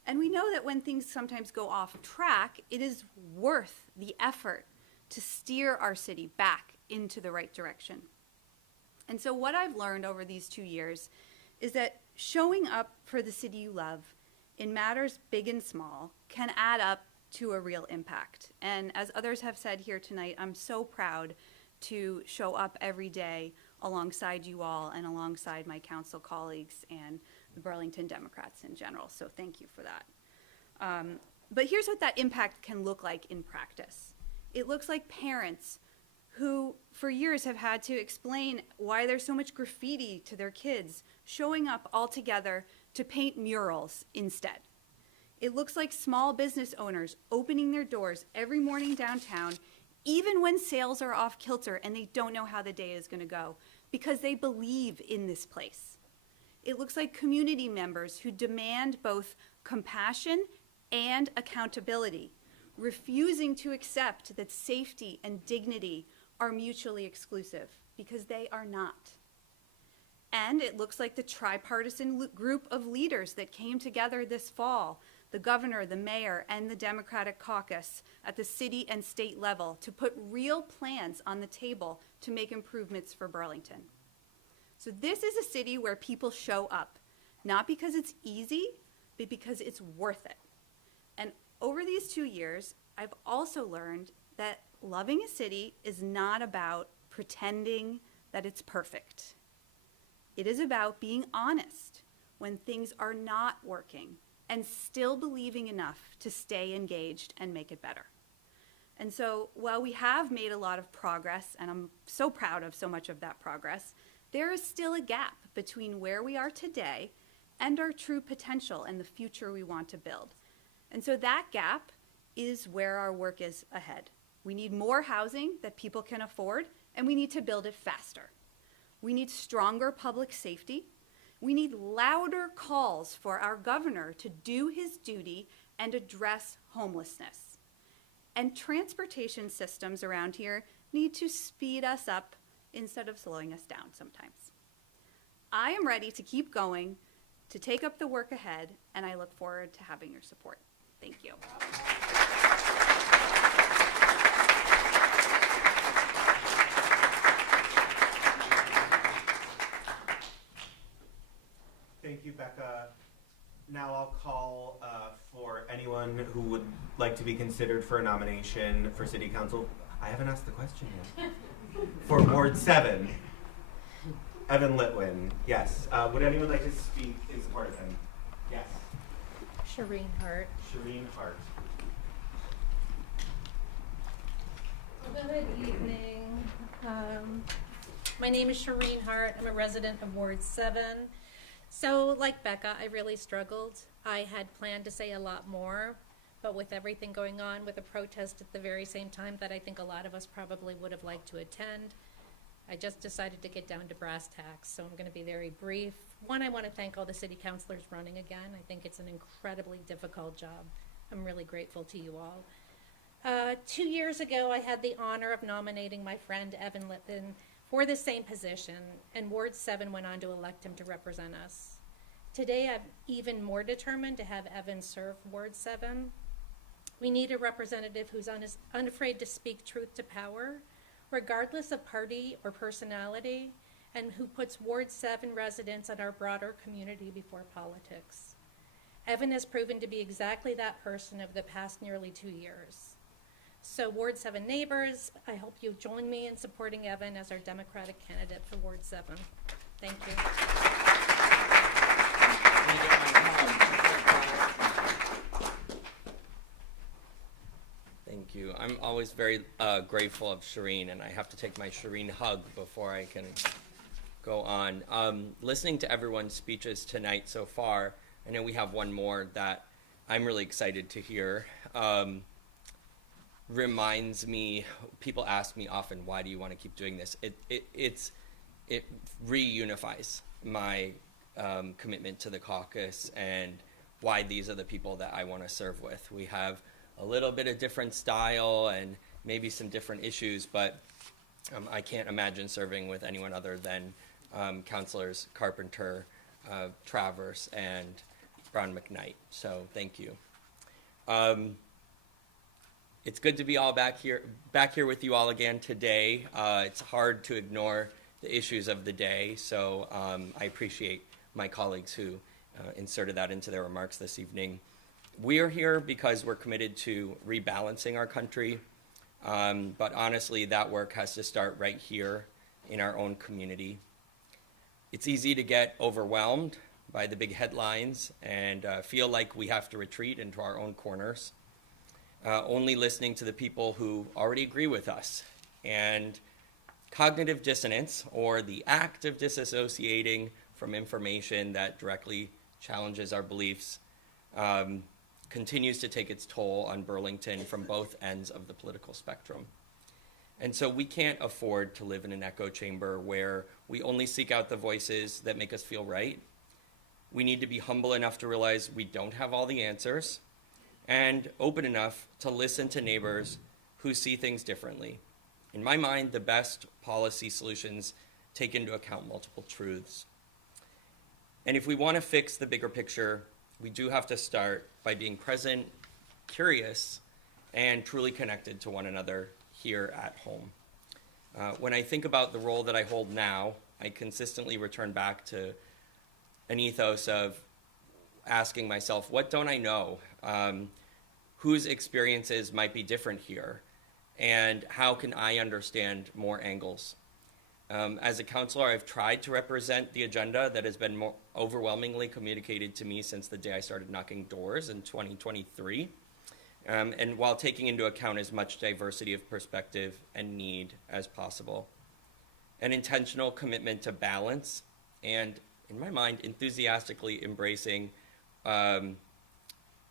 and we know that when things sometimes go off track, it is worth the effort to steer our city back into the right direction. And so what I've learned over these 2 years is that showing up for the city you love in matters big and small can add up to a real impact. And as others have said here tonight, I'm so proud to show up every day alongside you all and alongside my council colleagues and the Burlington Democrats in general. So thank you for that. But here's what that impact can look like in practice. It looks like parents who for years have had to explain why there's so much graffiti to their kids, showing up all together to paint murals instead. It looks like small business owners opening their doors every morning downtown, even when sales are off kilter and they don't know how the day is going to go, because they believe in this place. It looks like community members who demand both compassion and accountability, refusing to accept that safety and dignity are mutually exclusive, because they are not. And it looks like the tripartisan group of leaders that came together this fall, the governor, the mayor, and the Democratic Caucus at the city and state level, to put real plans on the table to make improvements for Burlington. So this is a city where people show up, not because it's easy, but because it's worth it. And over these 2 years, I've also learned that loving a city is not about pretending that it's perfect. It is about being honest when things are not working and still believing enough to stay engaged and make it better. And so while we have made a lot of progress, and I'm so proud of so much of that progress, there is still a gap between where we are today and our true potential and the future we want to build. And so that gap is where our work is ahead. We need more housing that people can afford, and we need to build it faster. We need stronger public safety. We need louder calls for our governor to do his duty and address homelessness. And transportation systems around here need to speed us up instead of slowing us down sometimes. I am ready to keep going, to take up the work ahead, and I look forward to having your support. Thank you. Thank you, Becca. Now I'll call for anyone who would like to be considered for a nomination for City Council. I haven't asked the question yet. For Ward 7, Evan Litwin. Yes. Would anyone like to speak in support of him? Yes. Shireen Hart. Shireen Hart. Good evening. My name is Shireen Hart. I'm a resident of Ward 7. So, like Becca, I really struggled. I had planned to say a lot more, but with everything going on, with a protest at the very same time that I think a lot of us probably would have liked to attend, I just decided to get down to brass tacks, so I'm going to be very brief. One, I want to thank all the city councilors running again. I think it's an incredibly difficult job. I'm really grateful to you all. 2 years ago, I had the honor of nominating my friend Evan Litwin for the same position, and Ward 7 went on to elect him to represent us. Today, I'm even more determined to have Evan serve Ward 7. We need a representative who's unafraid to speak truth to power, regardless of party or personality, and who puts Ward 7 residents and our broader community before politics. Evan has proven to be exactly that person over the past nearly 2 years. So Ward 7 neighbors, I hope you join me in supporting Evan as our Democratic candidate for Ward 7. Thank you. Thank you. I'm always very grateful of Shireen, and I have to take my Shireen hug before I can go on. Listening to everyone's speeches tonight so far, I know we have one more that I'm really excited to hear. Reminds me, people ask me often, why do you want to keep doing this? It reunifies my commitment to the caucus and why these are the people that I want to serve with. We have a little bit of different style and maybe some different issues, but I can't imagine serving with anyone other than Councilors Carpenter, Travers, and Brown McKnight. So thank you. It's good to be all back here with you all again today. It's hard to ignore the issues of the day, so I appreciate my colleagues who inserted that into their remarks this evening. We are here because we're committed to rebalancing our country, but honestly, that work has to start right here in our own community. It's easy to get overwhelmed by the big headlines and feel like we have to retreat into our own corners, only listening to the people who already agree with us. And cognitive dissonance, or the act of disassociating from information that directly challenges our beliefs, continues to take its toll on Burlington from both ends of the political spectrum. And so we can't afford to live in an echo chamber where we only seek out the voices that make us feel right. We need to be humble enough to realize we don't have all the answers, and open enough to listen to neighbors who see things differently. In my mind, the best policy solutions take into account multiple truths. And if we want to fix the bigger picture, we do have to start by being present, curious, and truly connected to one another here at home. When I think about the role that I hold now, I consistently return back to an ethos of asking myself, what don't I know? Whose experiences might be different here? And how can I understand more angles? As a counselor, I've tried to represent the agenda that has been more overwhelmingly communicated to me since the day I started knocking doors in 2023, and while taking into account as much diversity of perspective and need as possible. An intentional commitment to balance, and in my mind, enthusiastically embracing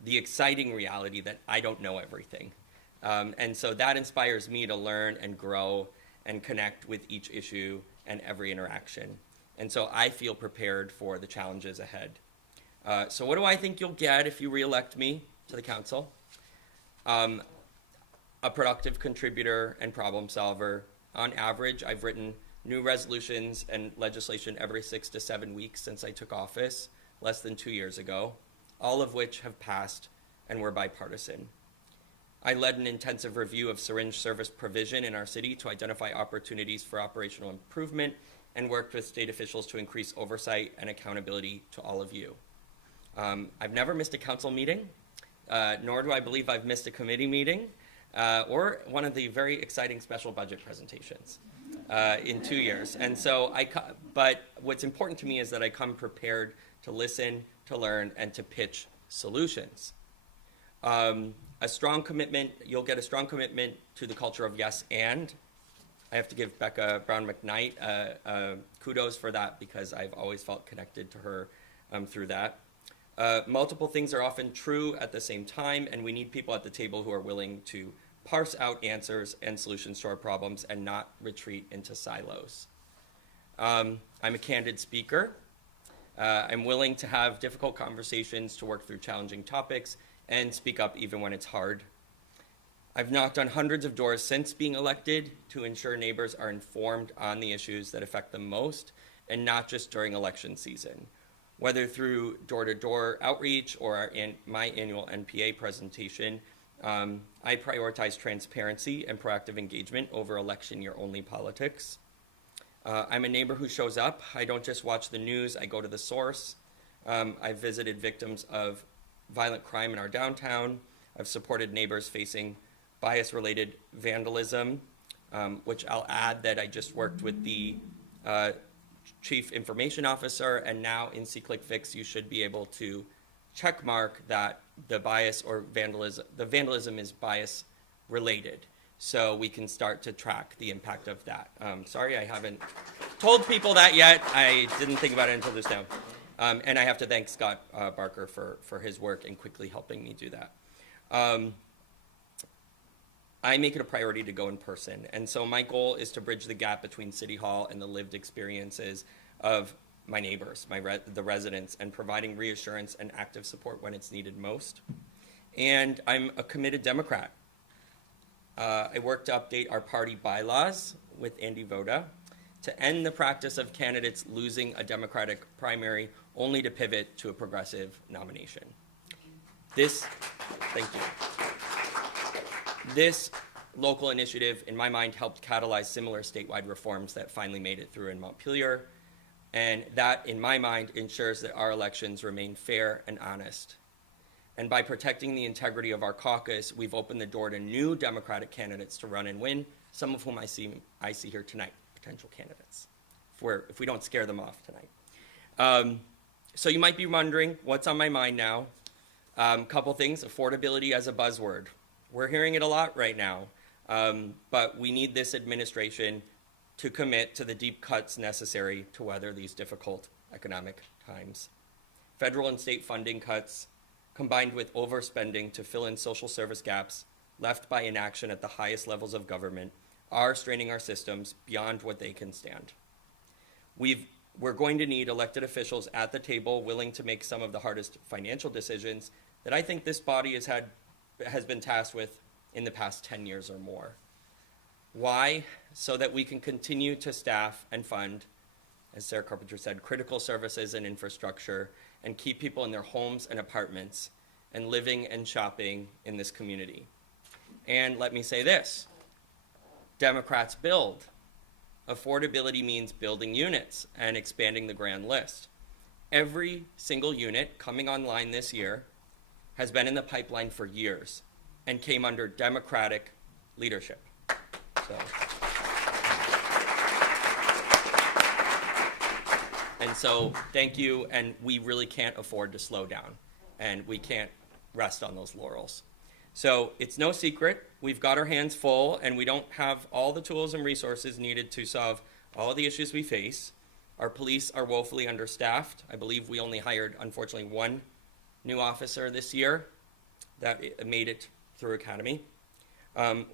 the exciting reality that I don't know everything. And so that inspires me to learn and grow and connect with each issue and every interaction. And so I feel prepared for the challenges ahead. So what do I think you'll get if you re-elect me to the council? A productive contributor and problem solver. On average, I've written new resolutions and legislation every 6 to 7 weeks since I took office less than 2 years ago, all of which have passed and were bipartisan. I led an intensive review of syringe service provision in our city to identify opportunities for operational improvement and worked with state officials to increase oversight and accountability to all of you. I've never missed a council meeting, nor do I believe I've missed a committee meeting or one of the very exciting special budget presentations in 2 years. And so, but what's important to me is that I come prepared to listen, to learn, and to pitch solutions. A strong commitment, you'll get a strong commitment to the culture of yes and I have to give Becca Brown McKnight kudos for that because I've always felt connected to her through that. Multiple things are often true at the same time, and we need people at the table who are willing to parse out answers and solutions to our problems and not retreat into silos. I'm a candid speaker. I'm willing to have difficult conversations to work through challenging topics and speak up even when it's hard. I've knocked on hundreds of doors since being elected to ensure neighbors are informed on the issues that affect them most, and not just during election season. Whether through door-to-door outreach or my annual NPA presentation, I prioritize transparency and proactive engagement over election year only politics. I'm a neighbor who shows up. I don't just watch the news, I go to the source. I've visited victims of violent crime in our downtown. I've supported neighbors facing bias-related vandalism, which I'll add that I just worked with the Chief Information Officer, and now in See-Click-Fix you should be able to check mark that the bias or vandalism is bias related. So we can start to track the impact of that. Sorry, I haven't told people that yet. I didn't think about it until just now. And I have to thank Scott Barker for his work in quickly helping me do that. I make it a priority to go in person. And so my goal is to bridge the gap between City Hall and the lived experiences of my neighbors, the residents, and providing reassurance and active support when it's needed most. And I'm a committed Democrat. I work to update our party bylaws with Andy Voda to end the practice of candidates losing a Democratic primary only to pivot to a progressive nomination. Thank you. This local initiative, in my mind, helped catalyze similar statewide reforms that finally made it through in Montpelier. And that, in my mind, ensures that our elections remain fair and honest. And by protecting the integrity of our caucus, we've opened the door to new Democratic candidates to run and win, some of whom I see here tonight, potential candidates, if we don't scare them off tonight. So you might be wondering, what's on my mind now? Couple things, affordability as a buzzword. We're hearing it a lot right now, but we need this administration to commit to the deep cuts necessary to weather these difficult economic times. Federal and state funding cuts, combined with overspending to fill in social service gaps left by inaction at the highest levels of government, are straining our systems beyond what they can stand. We're going to need elected officials at the table willing to make some of the hardest financial decisions that I think this body has been tasked with in the past 10 years or more. Why? So that we can continue to staff and fund, as Sarah Carpenter said, critical services and infrastructure, and keep people in their homes and apartments and living and shopping in this community. And let me say this, Democrats build. Affordability means building units and expanding the grand list. Every single unit coming online this year has been in the pipeline for years and came under Democratic leadership. So thank you, and we really can't afford to slow down, and we can't rest on those laurels. So it's no secret, we've got our hands full, and we don't have all the tools and resources needed to solve all the issues we face. Our police are woefully understaffed. I believe we only hired, unfortunately, one new officer this year that made it through Academy.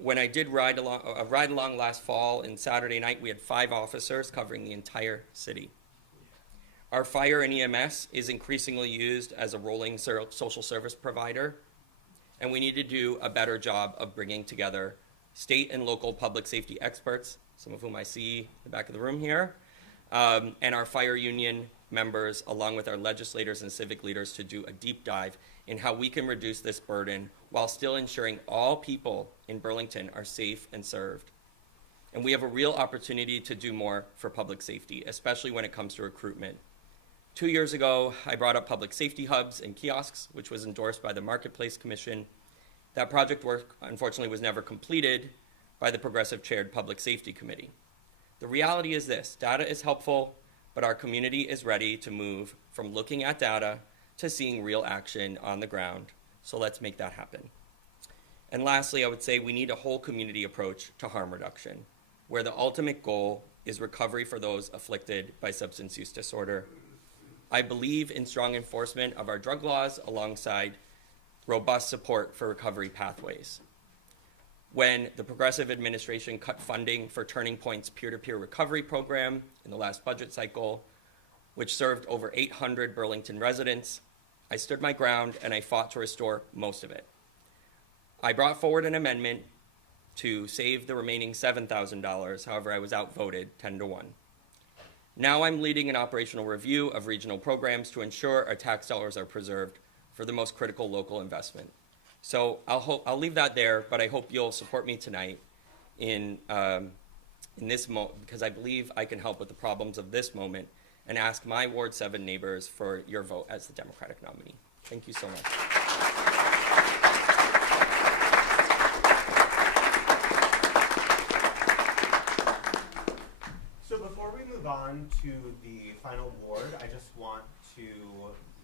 When I did ride along last fall and Saturday night, we had 5 officers covering the entire city. Our fire and EMS is increasingly used as a rolling social service provider, and we need to do a better job of bringing together state and local public safety experts, some of whom I see in the back of the room here, and our fire union members, along with our legislators and civic leaders, to do a deep dive in how we can reduce this burden while still ensuring all people in Burlington are safe and served. And we have a real opportunity to do more for public safety, especially when it comes to recruitment. 2 years ago, I brought up public safety hubs and kiosks, which was endorsed by the Marketplace Commission. That project work, unfortunately, was never completed by the Progressive Chaired Public Safety Committee. The reality is this, data is helpful, but our community is ready to move from looking at data to seeing real action on the ground. So let's make that happen. And lastly, I would say we need a whole community approach to harm reduction. where the ultimate goal is recovery for those afflicted by substance use disorder. I believe in strong enforcement of our drug laws alongside robust support for recovery pathways. When the Progressive administration cut funding for Turning Point's peer-to-peer recovery program in the last budget cycle, which served over 800 Burlington residents, I stood my ground and I fought to restore most of it. I brought forward an amendment to save the remaining $7,000, however I was outvoted 10-1. Now I'm leading an operational review of regional programs to ensure our tax dollars are preserved for the most critical local investment. So I'll leave that there, but I hope you'll support me tonight in this moment, because I believe I can help with the problems of this moment, and ask my Ward 7 neighbors for your vote as the Democratic nominee. Thank you so much. So before we move on to the final ward, I just want to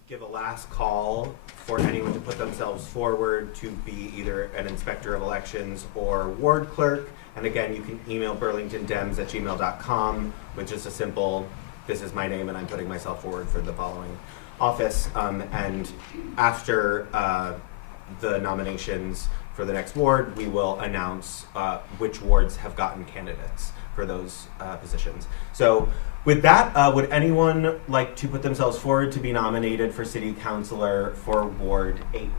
give a last call for anyone to put themselves forward to be either an inspector of elections or ward clerk. And again, you can email burlingtondems@gmail.com with just a simple, this is my name and I'm putting myself forward for the following office. And after the nominations for the next ward, we will announce which wards have gotten candidates for those positions. So with that, would anyone like to put themselves forward to be nominated for city councilor for Ward 8?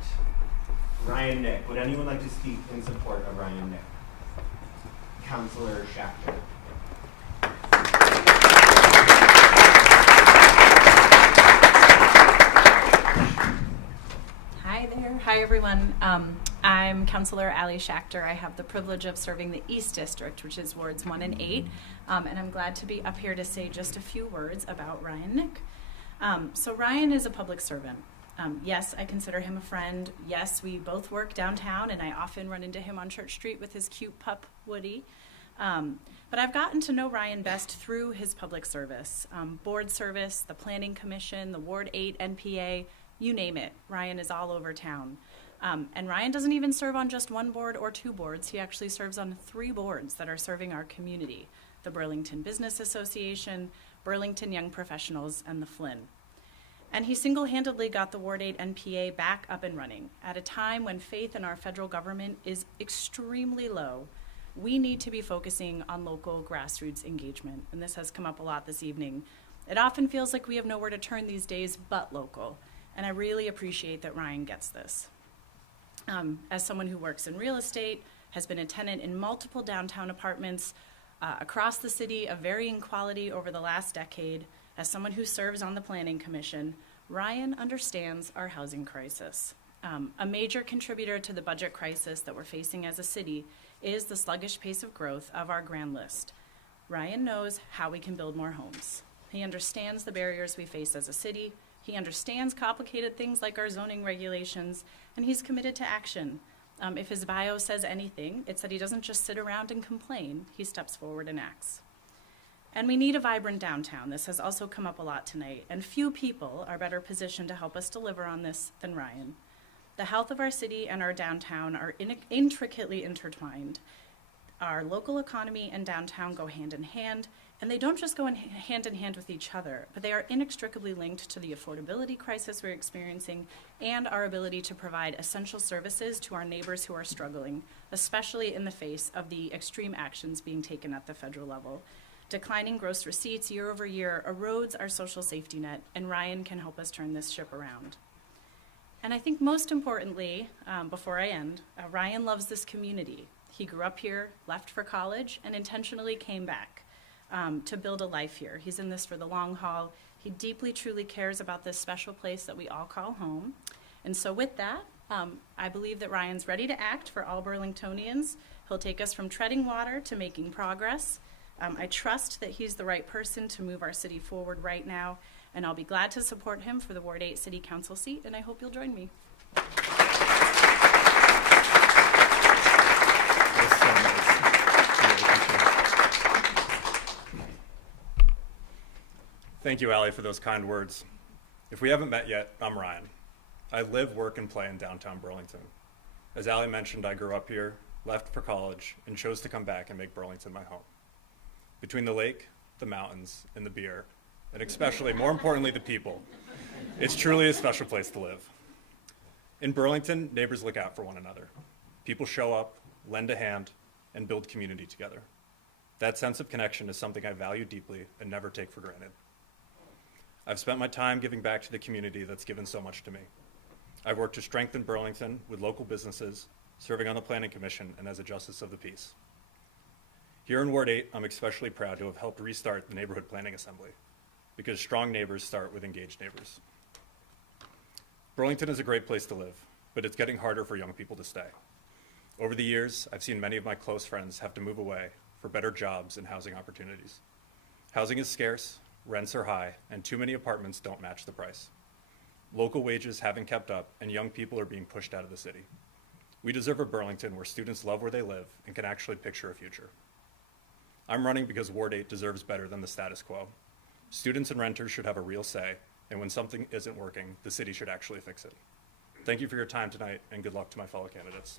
Ryan Nick. Would anyone like to speak in support of Ryan Nick? Councilor Schachter. Hi there. Hi, everyone. I'm Councilor Ali Schachter. I have the privilege of serving the East District, which is Wards 1 and 8, and I'm glad to be up here to say just a few words about Ryan Nick. So Ryan is a public servant. Yes, I consider him a friend. Yes, we both work downtown, and I often run into him on Church Street with his cute pup, Woody. But I've gotten to know Ryan best through his public service. Board service, the Planning Commission, the Ward 8 NPA, you name it. Ryan is all over town. And Ryan doesn't even serve on just one board or two boards. He actually serves on 3 boards that are serving our community: the Burlington Business Association, Burlington Young Professionals, and the Flynn. And he single-handedly got the Ward 8 NPA back up and running at a time when faith in our federal government is extremely low. We need to be focusing on local grassroots engagement, and this has come up a lot this evening. It often feels like we have nowhere to turn these days but local, and I really appreciate that Ryan gets this. As someone who works in real estate, has been a tenant in multiple downtown apartments across the city of varying quality over the last decade, as someone who serves on the Planning Commission, Ryan understands our housing crisis. A major contributor to the budget crisis that we're facing as a city is the sluggish pace of growth of our grand list. Ryan knows how we can build more homes. He understands the barriers we face as a city. He understands complicated things like our zoning regulations, and he's committed to action. If his bio says anything, it's that he doesn't just sit around and complain, he steps forward and acts. And we need a vibrant downtown. This has also come up a lot tonight, and few people are better positioned to help us deliver on this than Ryan. The health of our city and our downtown are intricately intertwined. Our local economy and downtown go hand in hand, and they don't just go hand in hand with each other, but they are inextricably linked to the affordability crisis we're experiencing and our ability to provide essential services to our neighbors who are struggling, especially in the face of the extreme actions being taken at the federal level. Declining gross receipts year over year erodes our social safety net, and Ryan can help us turn this ship around. And I think most importantly, before I end, Ryan loves this community. He grew up here, left for college, and intentionally came back to build a life here. He's in this for the long haul. He deeply, truly cares about this special place that we all call home. And so with that, I believe that Ryan's ready to act for all Burlingtonians. He'll take us from treading water to making progress. I trust that he's the right person to move our city forward right now, and I'll be glad to support him for the Ward 8 City Council seat, and I hope you'll join me. Thank you, Allie, for those kind words. If we haven't met yet, I'm Ryan. I live, work, and play in downtown Burlington. As Allie mentioned, I grew up here, left for college, and chose to come back and make Burlington my home. between the lake, the mountains, and the beer, and especially, more importantly, the people. It's truly a special place to live. In Burlington, neighbors look out for one another. People show up, lend a hand, and build community together. That sense of connection is something I value deeply and never take for granted. I've spent my time giving back to the community that's given so much to me. I've worked to strengthen Burlington with local businesses, serving on the Planning Commission, and as a Justice of the Peace. Here in Ward 8, I'm especially proud to have helped restart the Neighborhood Planning Assembly, because strong neighbors start with engaged neighbors. Burlington is a great place to live, but it's getting harder for young people to stay. Over the years, I've seen many of my close friends have to move away for better jobs and housing opportunities. Housing is scarce, rents are high, and too many apartments don't match the price. Local wages haven't kept up, and young people are being pushed out of the city. We deserve a Burlington where students love where they live and can actually picture a future. I'm running because Ward 8 deserves better than the status quo. Students and renters should have a real say, and when something isn't working, the city should actually fix it. Thank you for your time tonight, and good luck to my fellow candidates.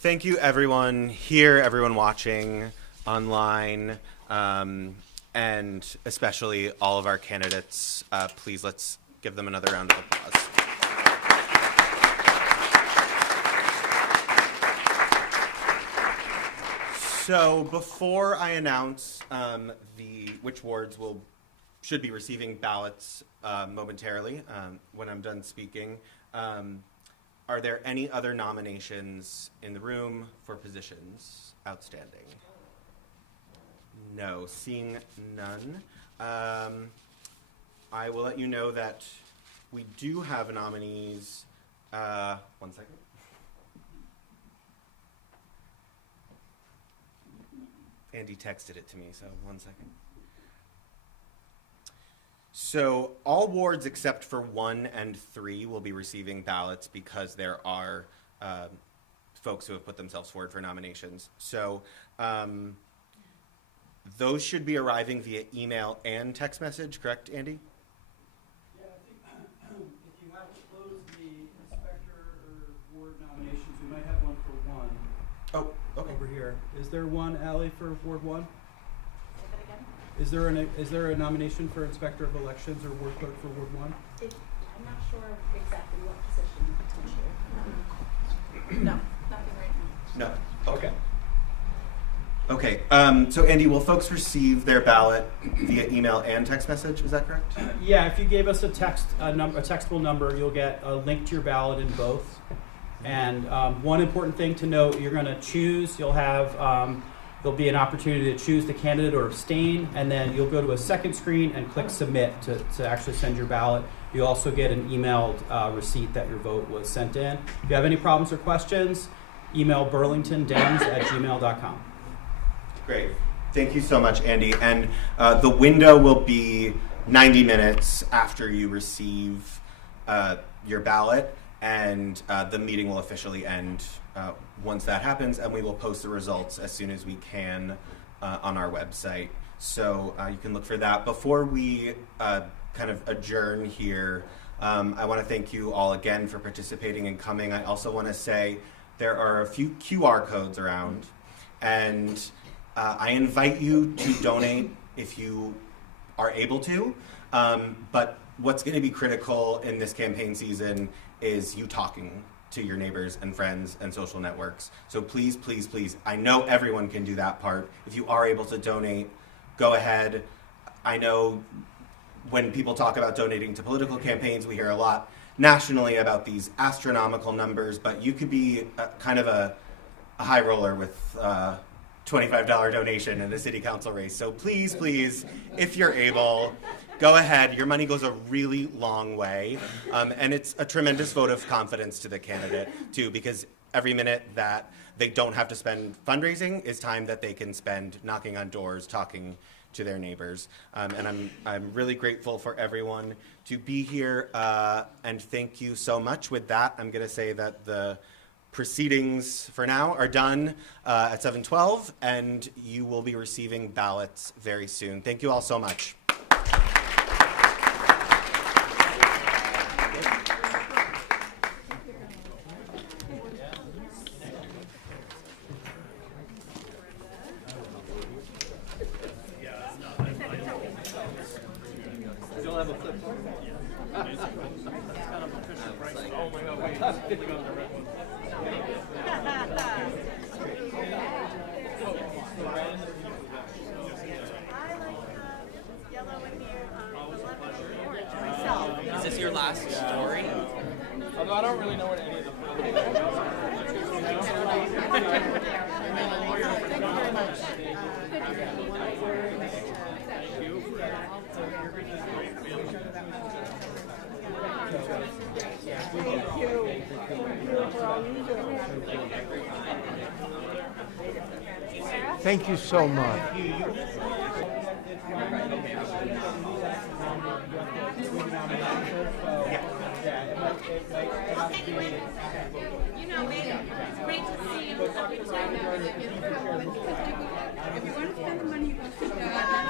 Thank you, everyone here, everyone watching online, and especially all of our candidates. Please, let's give them another round of applause. So before I announce which wards should be receiving ballots momentarily, when I'm done speaking, are there any other nominations in the room for positions outstanding? No, seeing none. I will let you know that we do have nominees. 1 second. Andy texted it to me, so 1 second. So all wards except for 1 and 3 will be receiving ballots because there are folks who have put themselves forward for nominations. So those should be arriving via email and text message, correct, Andy? Yeah, I think if you have to close the inspector or ward nominations, we might have one for 1. Oh, okay. Over here. Is there one, Allie, for Ward 1? Say that again? Is there a nomination for Inspector of Elections or Ward Clerk for Ward 1? I'm not sure exactly what position potentially. No, nothing right now. No. Okay. Okay. So Andy, will folks receive their ballot via email and text message? Is that correct? Yeah. If you gave us a textable number, you'll get a link to your ballot in both. And one important thing to note: you're going to choose. You'll have there'll be an opportunity to choose the candidate or abstain, and then you'll go to a second screen and click submit to actually send your ballot. You also get an emailed receipt that your vote was sent in. If you have any problems or questions, email burlingtondems@gmail.com. Great. Thank you so much, Andy. And the window will be 90 minutes after you receive your ballot, and the meeting will officially end once that happens, and we will post the results as soon as we can on our website. So you can look for that. Before we kind of adjourn here, I want to thank you all again for participating and coming. I also want to say there are a few QR codes around, and I invite you to donate if you are able to. But what's going to be critical in this campaign season is you talking to your neighbors and friends and social networks. So please, please, please, I know everyone can do that part. If you are able to donate, go ahead. I know when people talk about donating to political campaigns, we hear a lot nationally about these astronomical numbers, but you could be kind of a high roller with $25 donation in a city council race. So please, please, if you're able, go ahead. Your money goes a really long way. And it's a tremendous vote of confidence to the candidate, too, because every minute that they don't have to spend fundraising is time that they can spend knocking on doors, talking to their neighbors. And I'm really grateful for everyone to be here. And thank you so much. With that, I'm going to say that the proceedings for now are done at 7:12, and you will be receiving ballots very soon. Thank you all so much. Is this your last story? Although I don't really know what any of them Thank you so much. You know, great to see you. If you want to spend the money, you want to